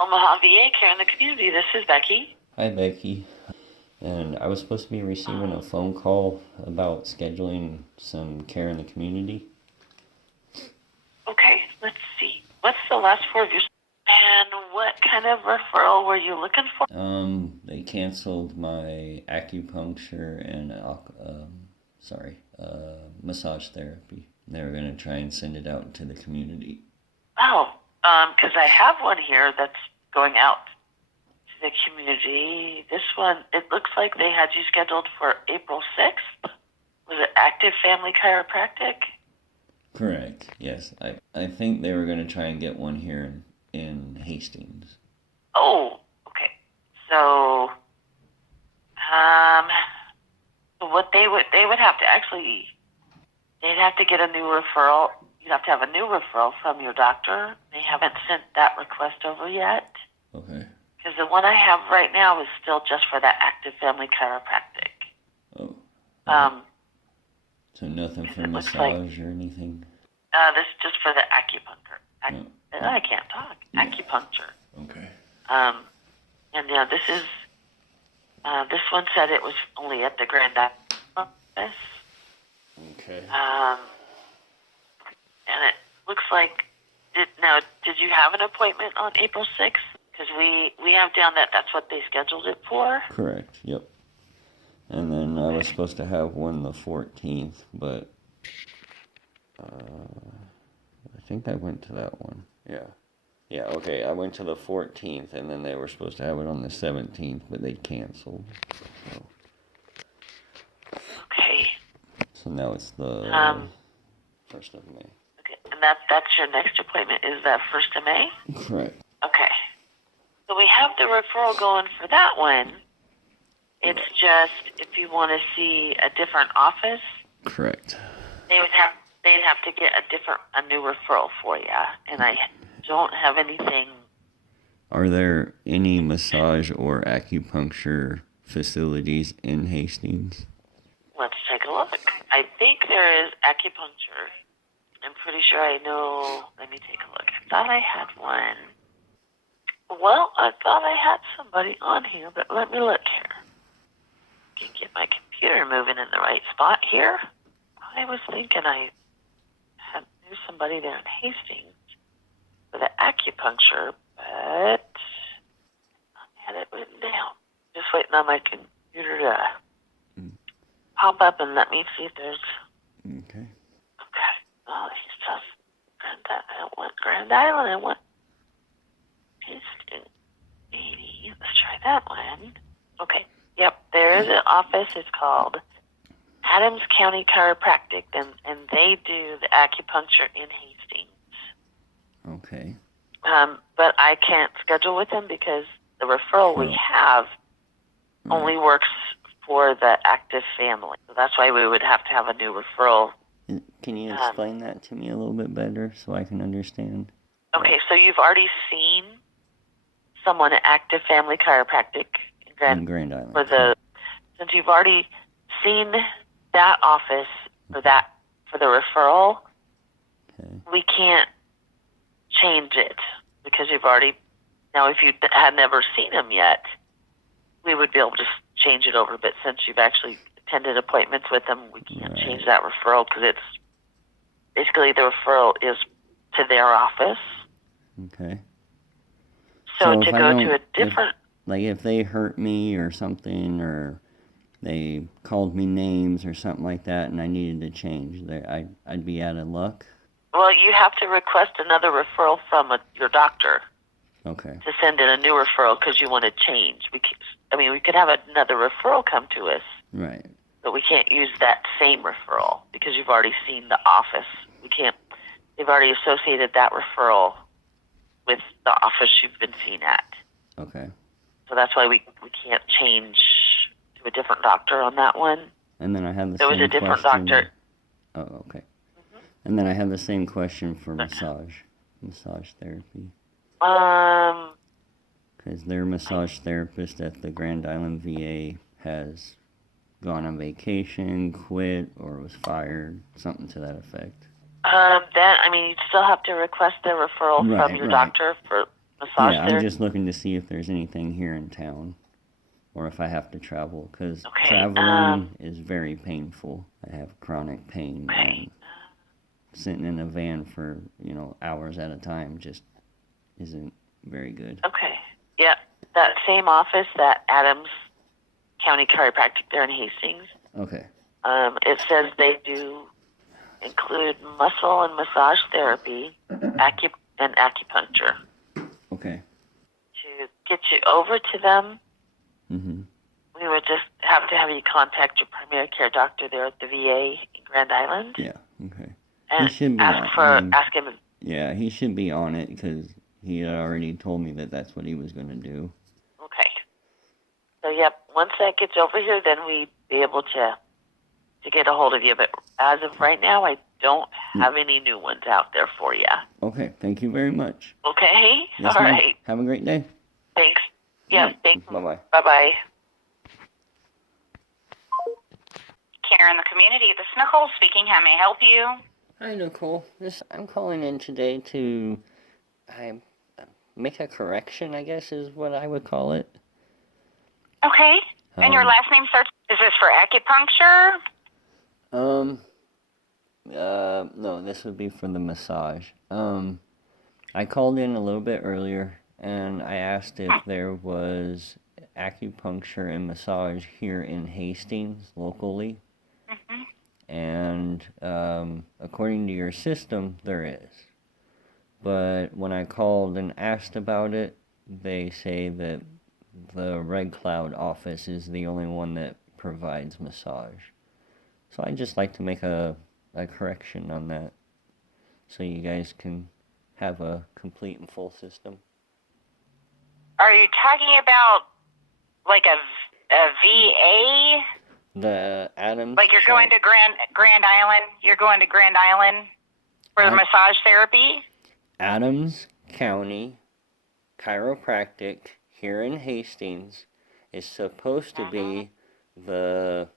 Omaha VA Care in the Community. This is Becky. Hi, Becky. And I was supposed to be receiving a phone call about scheduling some care in the community. Okay, let's see. What's the last four of your... And what kind of referral were you looking for? They canceled my acupuncture and massage therapy. They were gonna try and send it out to the community. Oh, because I have one here that's going out to the community. This one, it looks like they had you scheduled for April 6th. Was it Active Family Chiropractic? Correct. Yes, I think they were gonna try and get one here in Hastings. Oh, okay. So, um, what they would have to actually, they'd have to get a new referral. You'd have to have a new referral from your doctor. They haven't sent that request over yet. Okay. Because the one I have right now is still just for that Active Family Chiropractic. Oh. Okay. So nothing for massage or anything? This is just for the acupuncture. I can't talk. Yeah. Acupuncture. Okay. And yeah, this one said it was only at the Grand office. Okay. And it looks like, did you have an appointment on April 6th? Because we have down that's what they scheduled it for. Correct, yep. And then I was supposed to have one the 14th, but I think I went to that one. Yeah. Yeah, okay, I went to the 14th, and then they were supposed to have it on the 17th, but they canceled. So, okay. So now it's the 1st of May. Okay, and that's your next appointment is that 1st of May? Correct. Okay. So we have the referral going for that one. It's just if you want to see a different office. Correct. They'd have to get a new referral for you, and I don't have anything. Are there any massage or acupuncture facilities in Hastings? Let's take a look. I think there is acupuncture. I'm pretty sure I know. Let me take a look. I thought I had one. Well, I thought I had somebody on here, but let me look here. Can get my computer moving in the right spot here. I was thinking I knew somebody there in Hastings for the acupuncture, but I had it written down. Just waiting on my computer to pop up and let me see if there's... Okay. Okay. Oh, he's tough. I want Grand Island. I want Hastings. Maybe. Let's try that one. Okay. Yep. There is an office. It's called Adams County Chiropractic, and they do the acupuncture in Hastings. Okay. But I can't schedule with them because the referral we have only works for the active family. So that's why we would have to have a new referral. Can you explain that to me a little bit better so I can understand? Okay, so you've already seen someone at Active Family Chiropractic in Grand Island. Since you've already seen that office for the referral, we can't change it because you've already... Now, if you had never seen them yet, we would be able to change it over. But since you've actually attended appointments with them, we can't change that referral because it's basically the referral is to their office. Okay. So to go to a different... If they hurt me or something, or they called me names or something like that, and I needed to change, I'd be out of luck? Well, you have to request another referral from your doctor. Okay. To send in a new referral because you want to change. We could have another referral come to us. Right. But we can't use that same referral because you've already seen the office. They've already associated that referral with the office you've been seen at. Okay. So that's why we can't change to a different doctor on that one. And then I have the same question. It was a different doctor. Oh, okay. Mm-hmm. And then I have the same question for massage therapy. Because their massage therapist at the Grand Island VA has gone on vacation, quit, or was fired, something to that effect. You'd still have to request the referral from your doctor massage Yeah, I'm therapy? just looking to see if there's anything here in town, or if I have to travel, because Okay. traveling is very painful. I have chronic pain, Okay. and sitting in a van for, hours at a time just isn't very good. Okay. Yep. That same office, that Adams County Chiropractic there in Hastings. Okay. It says they do include muscle and massage therapy, and acupuncture. Okay. To get you over to them, Mm-hmm. we would just have to have you contact your primary care doctor there at the VA in Grand Island. Yeah. Okay. And He should be ask him. Yeah, he should be on it, because he had already told me that that's what he was going to do. Okay. So yep, once that gets over here, then we'd be able to get a hold of you. But as of right now, I don't have any new ones out there for you. Okay, thank you very much. Okay? Yes, All ma'am. right. Have a great day. Thanks. Yes, thanks. Bye-bye. Bye-bye. Care in the community. This is Nicole speaking. How may I help you? Hi, Nicole. I'm calling in today to make a correction, I guess is what I would call it. Okay. And your last name starts. Is this for acupuncture? No, this would be for the massage. I called in a little bit earlier, and I asked if there was acupuncture and massage here in Hastings locally. Mm-hmm. And according to your system, there is. But when I called and asked about it, they say that the Red Cloud office is the only one that provides massage. So I'd just like to make a correction on that, so you guys can have a complete and full system. Are you talking about like a VA? The Adams. Like you're going to Grand Island? You're going to Grand Island for the massage therapy? Adams County Chiropractic here in Hastings is supposed to be the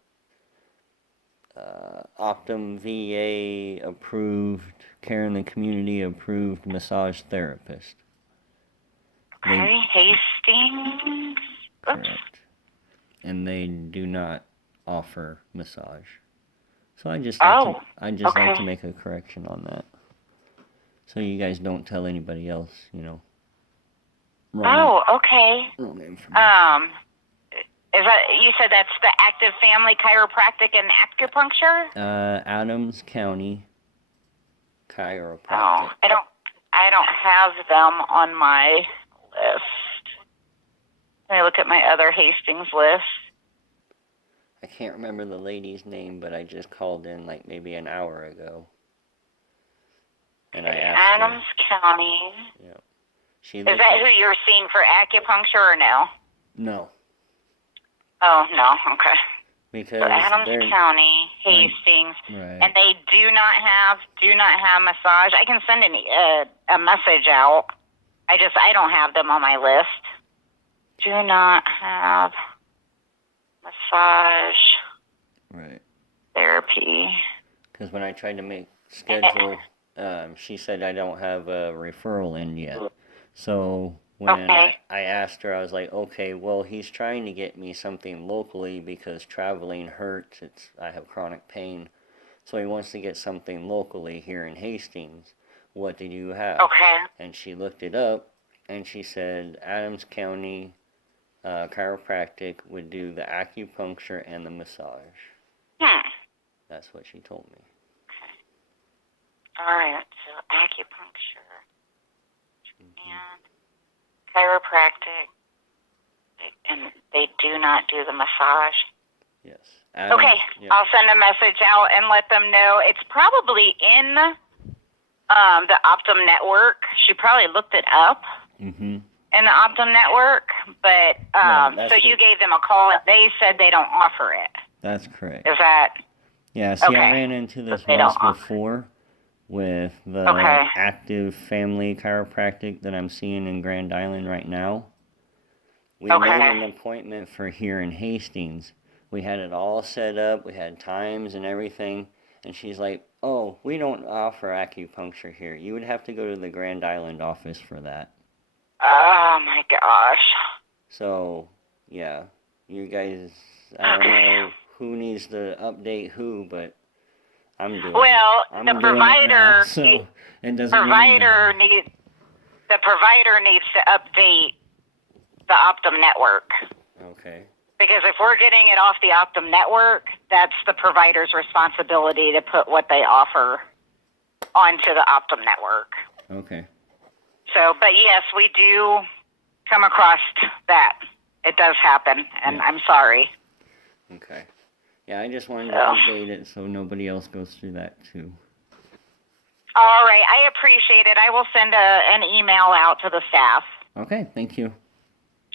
Optum VA approved, Care in the Community approved massage therapist. Okay, Hastings. Oops. Correct. And they do not offer massage. So I just like to make a correction on that. So you guys don't tell anybody else, wrong. Oh, okay. Wrong information. Is that, you said that's the Active Family Chiropractic and Acupuncture? Adams County Chiropractic. Oh, I don't have them on my list. Let me look at my other Hastings list. I can't remember the lady's name, but I just called in like maybe an hour ago. And I asked Adams County. Yeah. Is that who you're seeing for acupuncture or no? No. Oh, no, okay. Because so Adams County, Hastings, right. And they do not have massage. I can send a message out. I don't have them on my list. Do not have massage therapy. Because when I tried to schedule, she said I don't have a referral in yet. So when I asked her, I was like, okay, well, he's trying to get me something locally because traveling hurts. I have chronic pain. So he wants to get something locally here in Hastings. What do you have? Okay. And she looked it up, and she said Adams County Chiropractic would do the acupuncture and the massage. That's what she told me. Okay. All right. So acupuncture and chiropractic, and they do not do the massage. Yes. Okay. Yeah. I'll send a message out and let them know. It's probably in the Optum network. She probably looked it up. Mm-hmm. In the Optum network, but so you gave them a call and they said they don't offer it. That's correct. Is that? Yeah, see, I ran into this once before with the Active Family Chiropractic that I'm seeing in Grand Island right now. We made an appointment for here in Hastings. We had it all set up, we had times and everything, and she's like, oh, we don't offer acupuncture here. You would have to go to the Grand Island office for that. Oh my gosh. So, yeah, you guys, I don't Okay. know who needs to update who, but I'm doing it. Well, I'm the doing it now, provider, so it doesn't really matter. the provider needs to update the Optum network. Okay. Because if we're getting it off the Optum network, that's the provider's responsibility to put what they offer onto the Optum network. Okay. So, but yes, we do come across that. It does happen, and Yeah. I'm sorry. Okay. Yeah, I just wanted to So. update it so nobody else goes through that too. All right, I appreciate it. I will send an email out to the staff. Okay, thank you.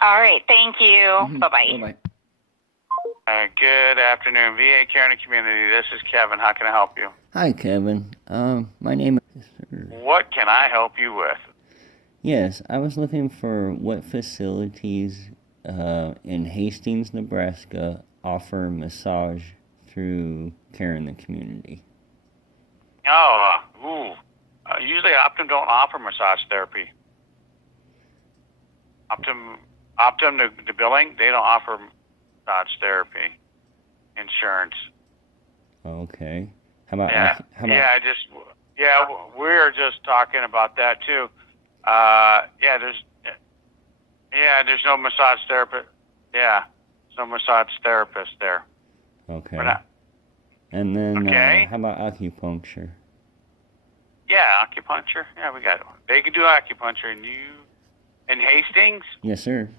All right, thank you. Bye-bye. Bye-bye. Good afternoon, VA Care in the Community. This is Kevin. How can I help you? Hi, Kevin. My name is... What can I help you with? Yes, I was looking for what facilities in Hastings, Nebraska offer massage through Care in the Community. Usually Optum don't offer massage therapy. Optum, the billing, they don't offer massage therapy. Insurance. Okay. How about... We're just talking about that too. There's no massage therapist. Yeah, there's no massage therapist there. Okay. We're not. And then, Okay. How about acupuncture? Yeah, acupuncture. Yeah, we got. They can do acupuncture, and in Hastings. Yes, sir.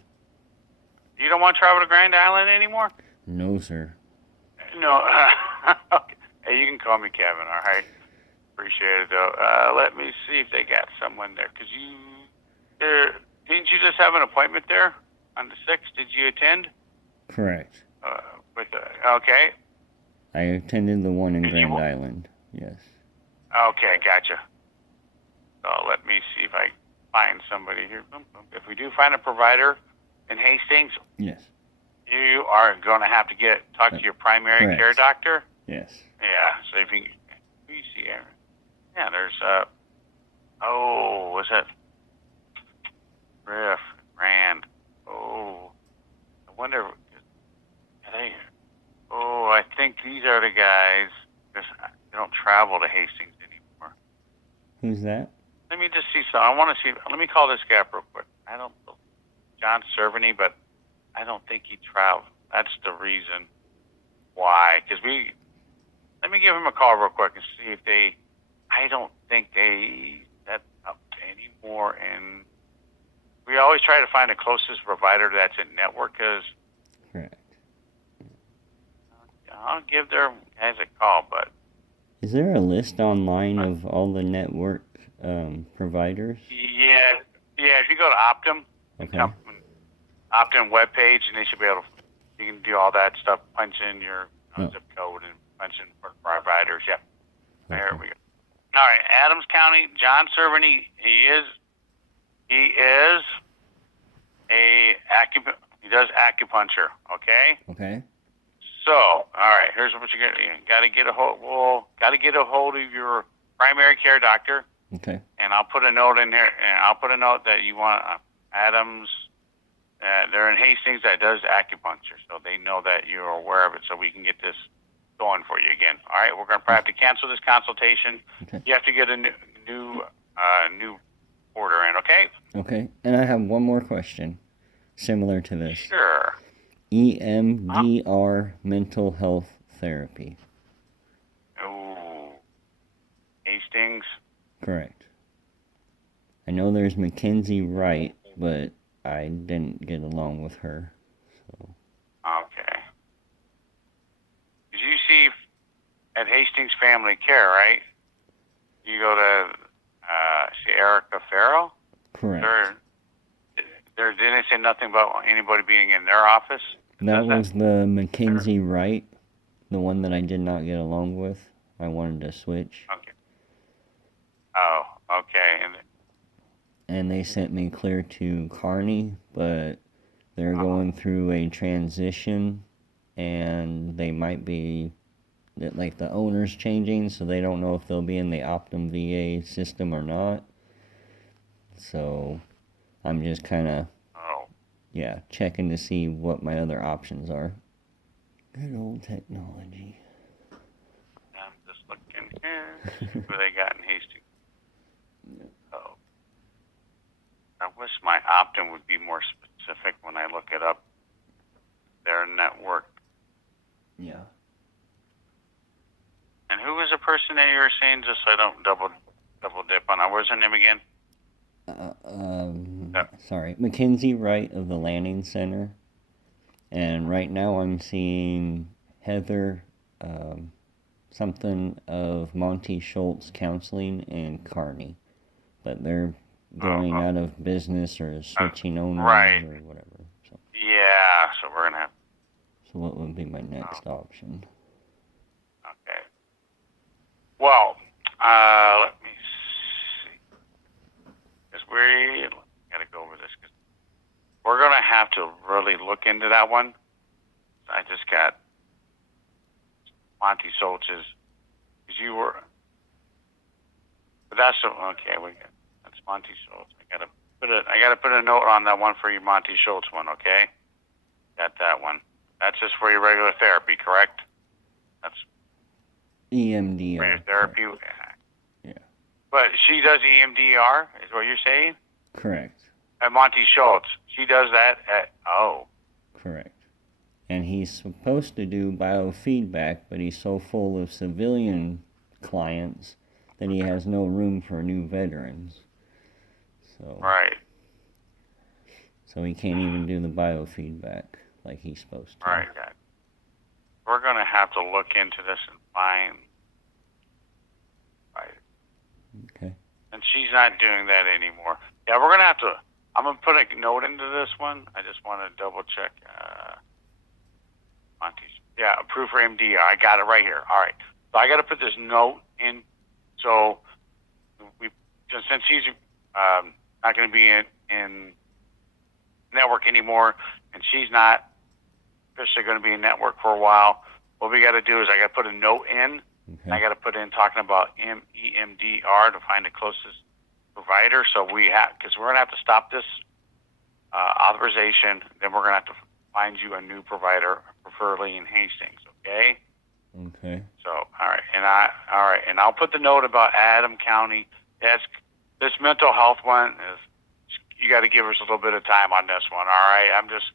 You don't want to travel to Grand Island anymore? No, sir. No. Okay. Hey, you can call me Kevin. All right. Appreciate it though. Let me see if they got someone there. Didn't you just have an appointment there on the 6th? Did you attend? Correct. Okay. I attended the one in And you Grand wa- Island. Yes. Okay, gotcha. So let me see if I find somebody here. If we do find a provider in Hastings, Yes. you are going to have to talk to your primary Correct. care doctor. Yes. Yeah. So if you see, yeah, there's was that Riff Rand? Oh, I wonder. I think these are the guys. They don't travel to Hastings anymore. Who's that? Let me just see some. I want to see. Let me call this guy real quick. I don't know John Cerveny, but I don't think he traveled. That's the reason why. Let me give him a call real quick and see if they. I don't think they set up anymore. And we always try to find the closest provider that's in network. Because Correct. I'll give their guys a call, but. Is there a list online of all the network providers? Yeah. If you go to Optum, Okay. Optum webpage, and they should be able to. You can do all that stuff. Punch in your zip code and punch in for providers. Yep. There we go. All right, Adams County, John Cerveny. He does acupuncture. Okay. Okay. So, all right. Here's what you got to get a hold. Got to get a hold of your primary care doctor. Okay. And I'll put a note in here. And I'll put a note that you want Adams. They're in Hastings that does acupuncture, so they know that you're aware of it. So we can get this going for you again. All right. We're going to probably have to cancel this consultation. Okay. You have to get a new order in. Okay. Okay. And I have one more question, similar to this. Sure. EMDR mental health therapy. Ooh. Hastings. Correct. I know there's Mackenzie Wright, but I didn't get along with her. So. Okay. Did you see at Hastings Family Care, right? You go to see Erica Farrell? Correct. Didn't they say nothing about anybody being in their office? That was the Mackenzie Wright, the one that I did not get along with. I wanted to switch. Okay. Oh, okay. And they sent me clear to Kearney, but they're going through a transition, and they might be, like, the owner's changing, so they don't know if they'll be in the Optum VA system or not. So I'm just kind of, Oh, checking to see what my other options are. Good old technology. I'm just looking here. See what they got in Hastings. Oh. I wish my opt-in would be more specific when I look it up. Their network. Yeah. And who was the person that you were saying, just so I don't double dip on that? Where's her name again? Sorry, Mackenzie Wright of the Landing Center. And right now I'm seeing Heather, something of Monty Schultz Counseling and Carney. But they're going out of business or switching owners right. or whatever. So. Yeah, so we're going to have... So what would be my next option? Okay. Well, let me see. Because we got to go over this. Cause we're going to have to really look into that one. I just got Monty Schultz's. Because you were... But that's... Okay, that's Monty Schultz. I got to put a note on that one for your Monty Schultz one, okay? Got that one. That's just for your regular therapy, correct? That's EMDR. for your therapy. Yeah. But she does EMDR, is what you're saying? Correct. At Monty Schultz. She does that at... Oh. Correct. And he's supposed to do biofeedback, but he's so full of civilian clients that he has no room for new veterans. So. Right. So he can't even do the biofeedback like he's supposed to. Right. We're going to have to look into this and find... Right. Okay. And she's not doing that anymore. Yeah, we're going to have to... I'm going to put a note into this one. I just want to double check. Monty's. Yeah, approved for MDR. I got it right here. All right. So I got to put this note in. So since he's not going to be in network anymore, and she's not officially going to be in network for a while, what we got to do is I got to put a note in. Okay. I got to put in talking about EMDR to find the closest provider. So because we're going to have to stop this authorization. Then we're going to have to find you a new provider, preferably in Hastings. Okay. Okay. So and I'll put the note about Adam County. That's this mental health one is. You got to give us a little bit of time on this one. All right. I'm just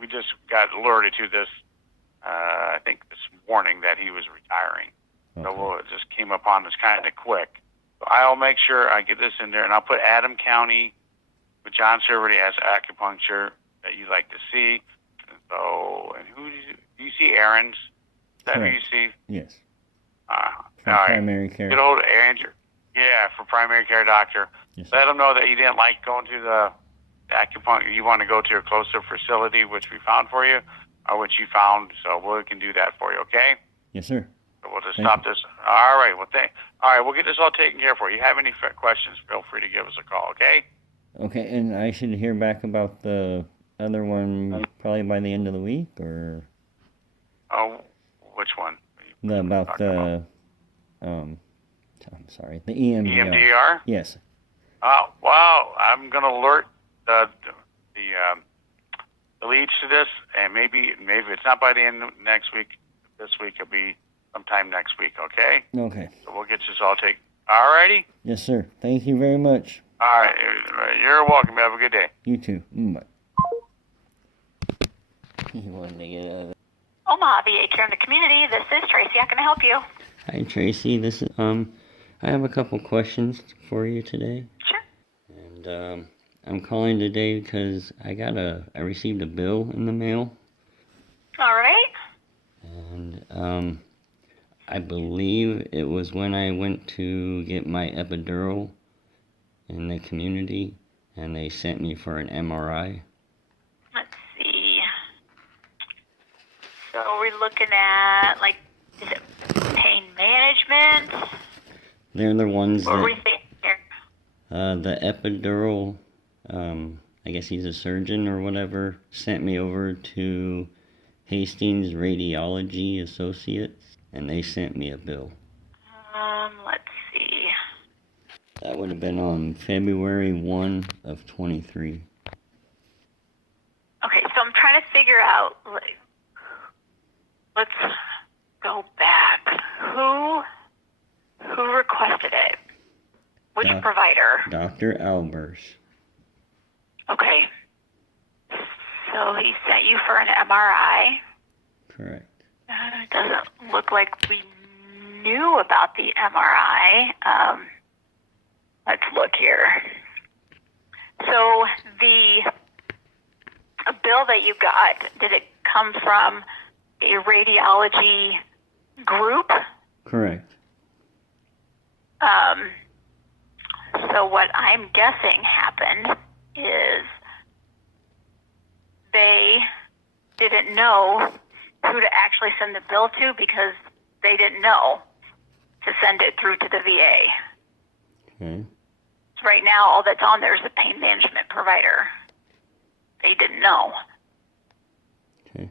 we just got alerted to this. I think this morning that he was retiring. Okay. So it just came upon us kind of quick. So I'll make sure I get this in there, and I'll put Adam County with John Cervity as acupuncture that you'd like to see. So, and who do you see? Aaron's? Is that Correct. who you see? Yes. For all primary care. Good old Andrew. Yeah, for primary care doctor. Yes. Let him know that you didn't like going to the acupuncture. You want to go to a closer facility, which we found for you, or which you found. So we can do that for you. Okay. Yes, sir. So we'll just Thank stop you. this. All right. Well, all right. We'll get this all taken care of for you. You have any questions? Feel free to give us a call. Okay. Okay, and I should hear back about the other one probably by the end of the week, or Oh, which one? about the I'm sorry, the EMDR. EMDR. Yes. Oh, wow. I'm going to alert the leads to this, and maybe it's not by the end of next week. This week it'll be sometime next week. Okay. Okay. So we'll get this all taken. All righty. Yes, sir. Thank you very much. All right. You're welcome. Have a good day. You too. Bye. He wanted to get out of Omaha VA Care in the Community. This is Tracy. How can I help you? Hi, Tracy. This is I have a couple questions for you today. Sure. And I'm calling today because I received a bill in the mail, All right. and I believe it was when I went to get my epidural in the community, and they sent me for an MRI. Let's see. So we're looking at, is it pain management? They're the ones What that were we thinking here? the epidural, I guess he's a surgeon or whatever, sent me over to Hastings Radiology Associates, and they sent me a bill. Let's see. That would have been on February 1 of 23. Okay, so I'm trying to figure out, like, let's go back. Who requested it? Which provider? Dr. Albers. Okay. So he sent you for an MRI. Correct. It doesn't look like we knew about the MRI. Let's look here. So the bill that you got, did it come from a radiology group? Correct. So what I'm guessing happened is they didn't know who to actually send the bill to because they didn't know to send it through to the VA. Okay. So right now, all that's on there is the pain management provider. They didn't know. Okay.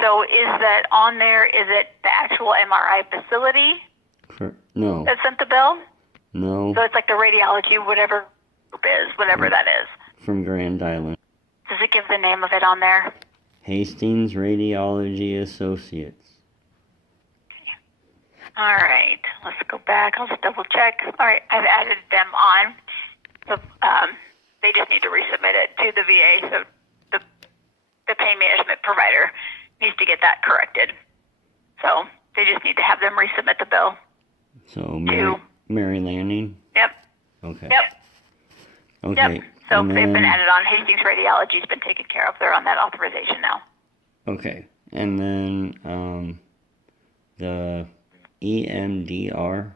So is that on there? Is it the actual MRI facility No. that sent the bill? No. So it's like the radiology, whatever group is, whatever that is. From Grand Island. Does it give the name of it on there? Hastings Radiology Associates. All right, let's go back. I'll just double check. All right, I've added them on. So they just need to resubmit it to the VA. So the pain management provider needs to get that corrected. So they just need to have them resubmit the bill. So to Mary Lanning. Yep. Okay. Yep. Okay. Yep. So and they've been then- added on. Hastings Radiology's been taken care of. They're on that authorization now. Okay. And then the EMDR,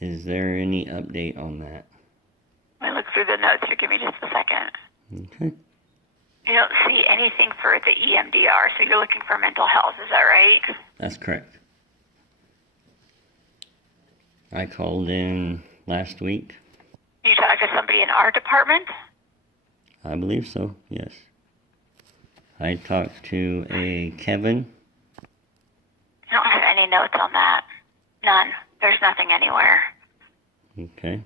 is there any update on that? Let me look through the notes here. Give me just a second. Okay. I don't see anything for the EMDR, so you're looking for mental health. Is that right? That's correct. I called in last week. You talked to somebody in our department? I believe so, yes. I talked to a Kevin. I don't have any notes on that. None. There's nothing anywhere. Okay.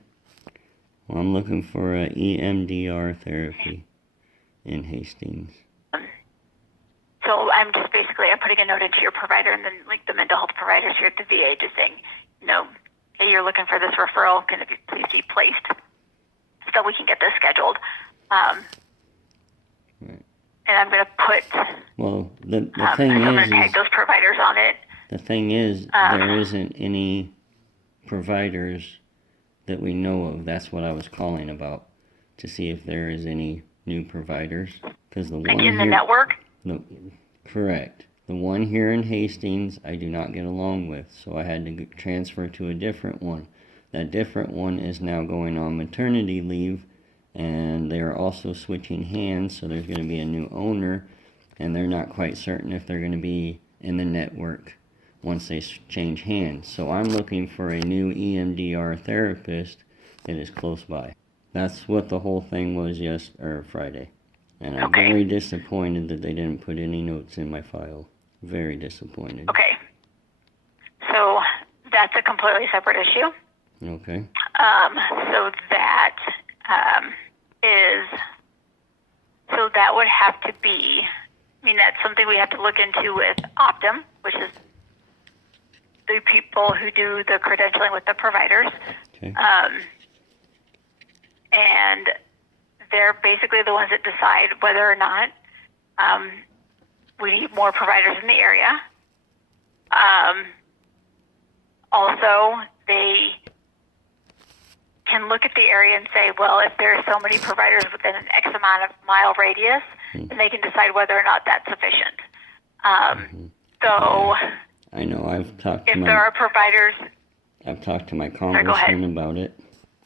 Well, I'm looking for a EMDR therapy in Hastings. So I'm just basically, I'm putting a note into your provider and then like the mental health providers here at the VA just saying, hey, you're looking for this referral. Can it please be placed so we can get this scheduled? Right. And I'm going to put, Well, the I'm thing going to is tag those providers on it. the thing is, there isn't any providers that we know of. That's what I was calling about, to see if there is any new providers. Because the Like one in the here, network? no, correct. The one here in Hastings, I do not get along with, so I had to transfer to a different one. That different one is now going on maternity leave, and they are also switching hands, so there's going to be a new owner, and they're not quite certain if they're going to be in the network once they change hands. So I'm looking for a new EMDR therapist that is close by. That's what the whole thing was Friday. And I'm Okay. very disappointed that they didn't put any notes in my file. Very disappointed. Okay. So that's a completely separate issue. Okay. So that so that would have to be, that's something we have to look into with Optum, which is the people who do the credentialing with the providers. Okay. And they're basically the ones that decide whether or not we need more providers in the area. Also, they can look at the area and say, well, if there are so many providers within an X amount of mile radius, then they can decide whether or not that's sufficient. So I know. I've talked if there are providers, to my go ahead. congressman about it,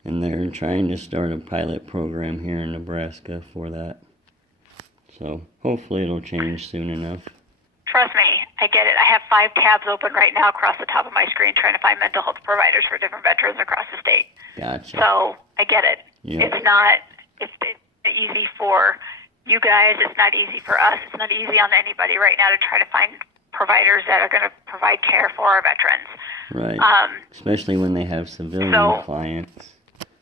and they're trying to start a pilot program here in Nebraska for that. So hopefully it'll change soon enough. trust me, I get it. I have 5 tabs open right now across the top of my screen trying to find mental health providers for different veterans across the state. Gotcha. So I get it. Yeah. It's not easy for you guys. It's not easy for us. It's not easy on anybody right now to try to find providers that are going to provide care for our veterans. Right. Especially when they have civilian so- clients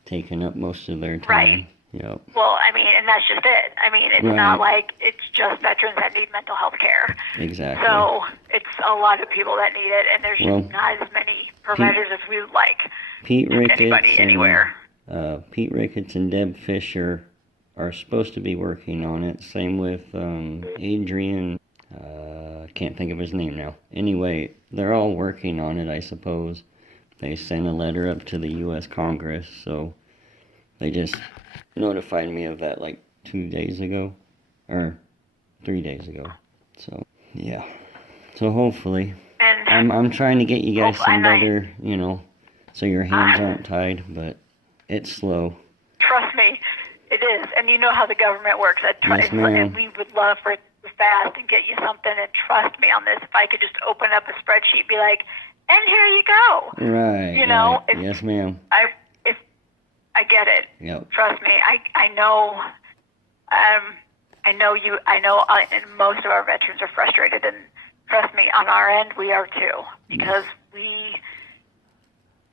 taking up most of their time. Right. Yep. Well, I mean, and that's just it. I mean, it's Right. not like it's just veterans that need mental health care. Exactly. So it's a lot of people that need it, and there's Well, just not as many providers as we would like. Pete Ricketts Anybody, anywhere. Pete Ricketts and Deb Fisher are supposed to be working on it. Same with Adrian. Can't think of his name now. Anyway, they're all working on it, I suppose. They sent a letter up to the U.S. Congress, so they just notified me of that like 2 days ago, or 3 days ago. So yeah. So hopefully, And I'm trying to get you guys Hopefully, some and I- better, you know, so your hands aren't tied, but it's slow. trust me, it is. And you know how the government works. Yes, ma'am. And we would love for it to be fast and get you something. And trust me on this. If I could just open up a spreadsheet, be like, and here you go. Right. You know, right. it's- Yes, ma'am. If I get it. Yep. Trust me. I know. And most of our veterans are frustrated, and trust me, on our end, we are too, because we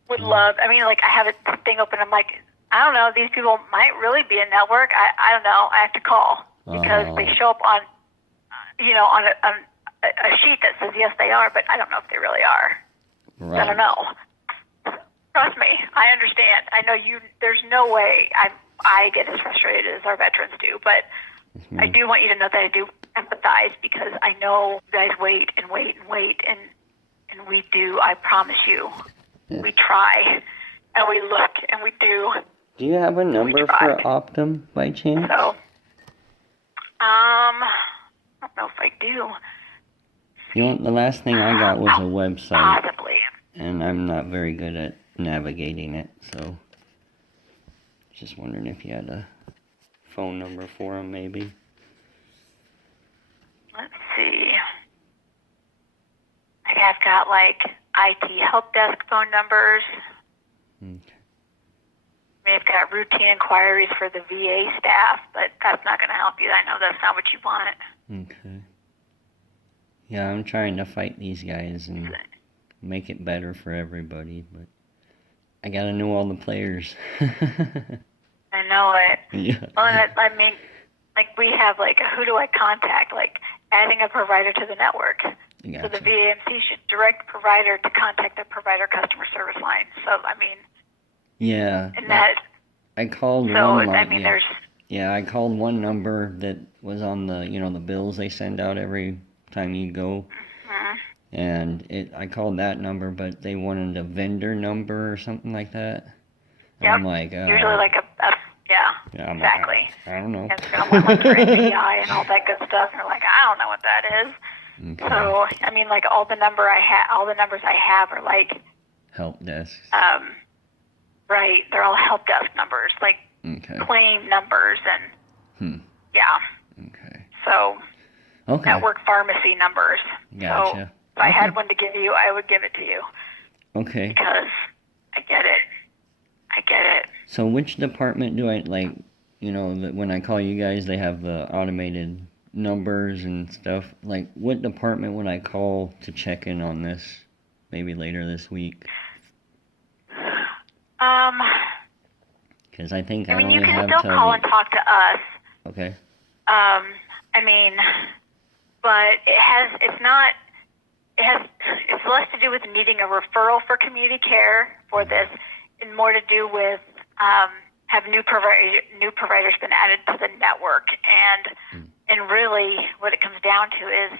would love. I mean, like I have a thing open. I'm like, I don't know. These people might really be a network. I don't know. I have to call because they show up on, on a sheet that says yes they are, but I don't know if they really are. Right. I don't know. Trust me, I understand. I know you. There's no way I get as frustrated as our veterans do, but I do want you to know that I do empathize because I know you guys wait and wait and wait, and we do. I promise you, we try and we look and we do. Do you have a number for Optum by chance? So, I don't know if I do. You know, the last thing I got was a website, Possibly. and I'm not very good at navigating it, so just wondering if you had a phone number for them, maybe. Let's see. I've got like IT help desk phone numbers. Okay. We've got routine inquiries for the VA staff, but that's not going to help you. I know that's not what you want. Okay. Yeah, I'm trying to fight these guys and make it better for everybody, but I gotta know all the players. I know it. Yeah. Well, I mean, like we have like a who do I contact? Like adding a provider to the network. Gotcha. So the VAMC should direct provider to contact the provider customer service line. So I mean. Yeah. And that. I called So one line. I mean, there's. Yeah, I called one number that was on the, the bills they send out every time you go. Mhm. And I called that number, but they wanted a vendor number or something like that. And Yep. I'm like, Usually like a yeah, I'm exactly. Like, I don't know. And it's gonna want like your API and all that good stuff. And they're like, I don't know what that is. Okay. So I mean, like all the numbers I have are like Help desk. right. They're all help desk numbers, like Okay. claim numbers and yeah. Okay. So Okay. network pharmacy numbers. Gotcha. So if I had one to give you, I would give it to you Okay. because I get it. I get it. So which department do I, like, when I call you guys, they have the automated numbers and stuff. Like, what department would I call to check in on this maybe later this week? Because I think I mean, only you can have still till call and talk to us. Okay. I mean, but it's less to do with needing a referral for community care for this, and more to do with have new providers been added to the network, and really what it comes down to is,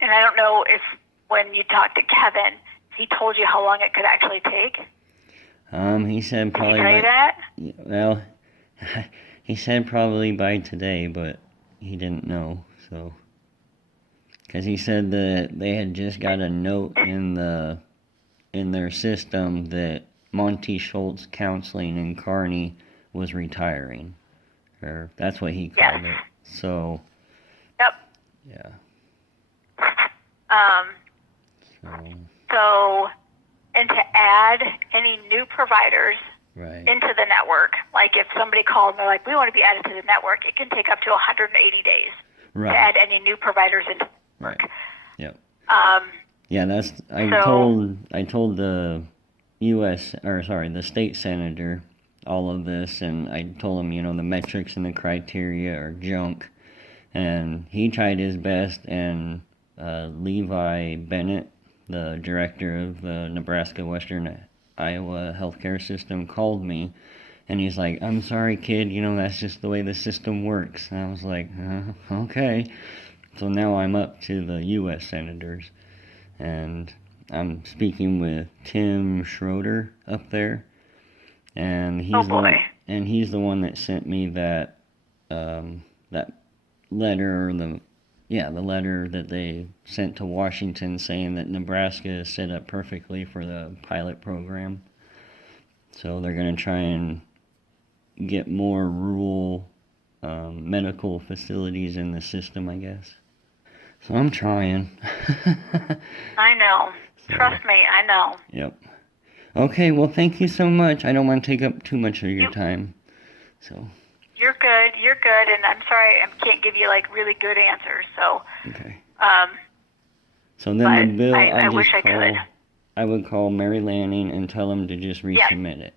and I don't know if when you talked to Kevin, he told you how long it could actually take. He said probably. Did he tell you that? Well, he said probably by today, but he didn't know, so. Because he said that they had just got a note in their system that Monty Schultz Counseling in Kearney was retiring. Or that's what he called it. So. Yep. Yeah. So, and to add any new providers Right. into the network, like if somebody called and they're like, we want to be added to the network, it can take up to 180 days Right. to add any new providers into the network. Right. Yep. Yeah, I told the the state senator all of this, and I told him, the metrics and the criteria are junk, and he tried his best, and Levi Bennett, the director of the Nebraska Western Iowa healthcare system, called me, and he's like, "I'm sorry, kid, that's just the way the system works." And I was like, okay. So now I'm up to the U.S. senators, and I'm speaking with Tim Schroeder up there, and he's the one that sent me that that letter, or the letter that they sent to Washington saying that Nebraska is set up perfectly for the pilot program. So they're going to try and get more rural medical facilities in the system, I guess. So I'm trying. I know. Trust me, I know. Yep. Okay, well, thank you so much. I don't want to take up too much of your time. So. You're good, and I'm sorry I can't give you like really good answers. So. Okay. So then the bill, I wish I could. I would call Mary Lanning and tell them to just resubmit it.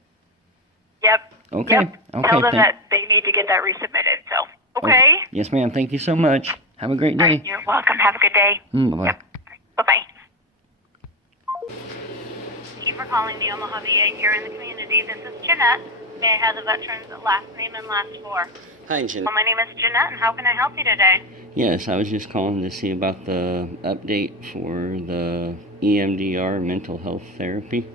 Yep. Okay. Yep. Okay. Tell them that they need to get that resubmitted. So. Okay. Yes, ma'am. Thank you so much. Have a great day. You're welcome. Have a good day. Bye-bye. Yep. Bye-bye. Thank you for calling the Omaha VA here in the community. This is Jeanette. May I have the veteran's last name and last four? Hi, Jeanette. Well, my name is Jeanette, and how can I help you today? Yes, I was just calling to see about the update for the EMDR mental health therapy.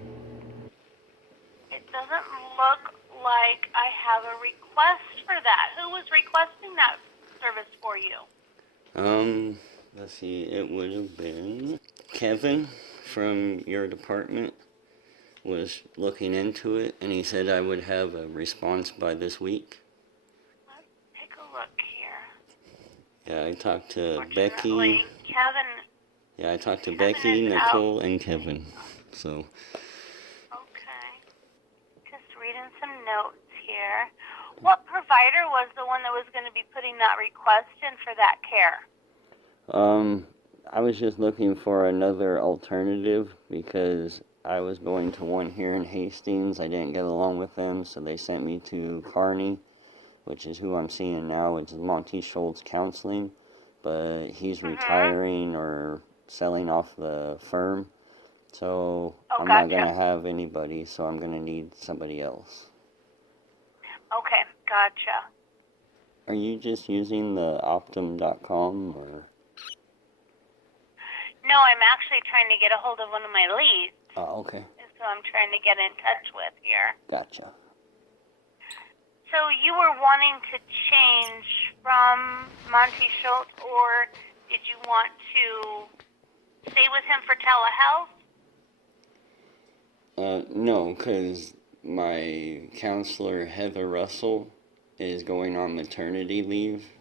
It doesn't look like I have a request for that. Who was requesting that service for you? Let's see, it would have been Kevin from your department was looking into it, and he said I would have a response by this week. Let's take a look here. Yeah, I talked to Becky. Kevin. Yeah, I talked to Becky, Nicole, and Kevin. So. Okay. Just reading some notes here. What provider was the one that was going to be putting that request in for that care? I was just looking for another alternative because I was going to one here in Hastings. I didn't get along with them, so they sent me to Kearney, which is who I'm seeing now. It's Monty Schultz Counseling, but he's retiring or selling off the firm, so I'm not going to have anybody, so I'm going to need somebody else. Okay, gotcha. Are you just using the Optum.com or? No, I'm actually trying to get a hold of one of my leads. Oh, okay. So I'm trying to get in touch with here. Gotcha. So you were wanting to change from Monty Schultz, or did you want to stay with him for telehealth? No, because my counselor, Heather Russell, is going on maternity leave.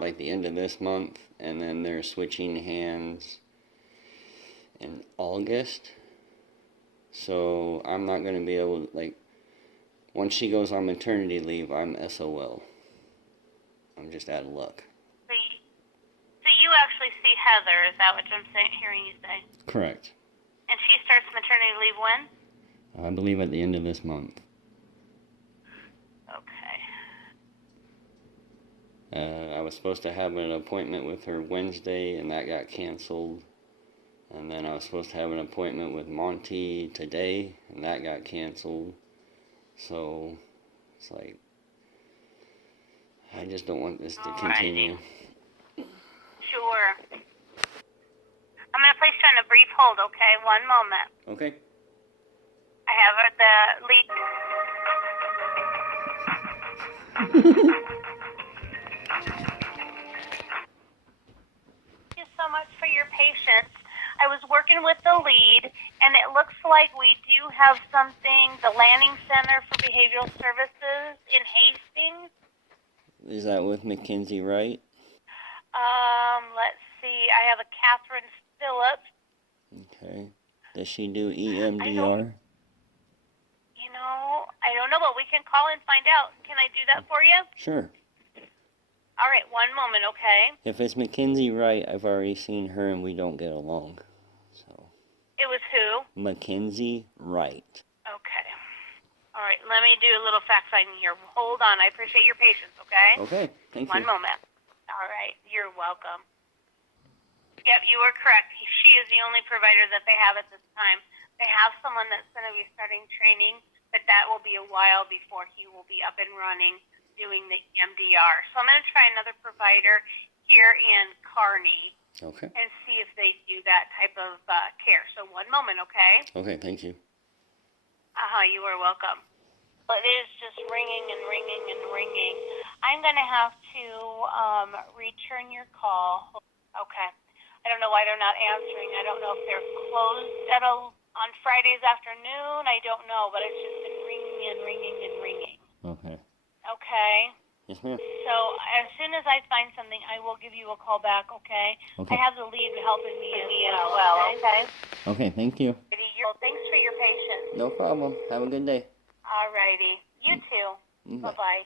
Like the end of this month, and then they're switching hands in August. So I'm not going to be able to, once she goes on maternity leave, I'm SOL. I'm just out of luck. So you actually see Heather, is that what I'm hearing you say? Correct. And she starts maternity leave when? I believe at the end of this month. Okay. I was supposed to have an appointment with her Wednesday, and that got canceled. And then I was supposed to have an appointment with Monty today, and that got canceled. So, it's like, I just don't want this to continue. Sure. I'm going to place you on a brief hold, okay? 1 moment. Okay. I have the lead. Thank you so much for your patience. I was working with the lead, and it looks like we do have something, the Lanning Center for Behavioral Services in Hastings. Is that with Mackenzie Wright? Let's see. I have a Catherine Phillips. Okay. Does she do EMDR? I don't know, but we can call and find out. Can I do that for you? Sure. All right, one moment, okay? If it's Mackenzie Wright, I've already seen her and we don't get along. So It was who? Mackenzie Wright. Okay. All right, let me do a little fact-finding here. Hold on, I appreciate your patience, okay? Okay, thank One you. moment. All right, you're welcome. Yep, you were correct. She is the only provider that they have at this time. They have someone that's going to be starting training, but that will be a while before he will be up and running doing the EMDR. So I'm going to try another provider here in Kearney Okay. and see if they do that type of care. So one moment, okay? Okay, thank you. You are welcome. It is just ringing and ringing and ringing. I'm going to have to return your call. Okay. I don't know why they're not answering. I don't know if they're closed on Fridays afternoon. I don't know, but it's just been ringing and ringing and ringing. Okay. Okay. Yes, ma'am. So as soon as I find something, I will give you a call back, okay? Okay. I have the lead helping me as well, okay? Okay, thank you. Well, thanks for your patience. No problem. Have a good day. All righty. You too. Bye. Bye-bye.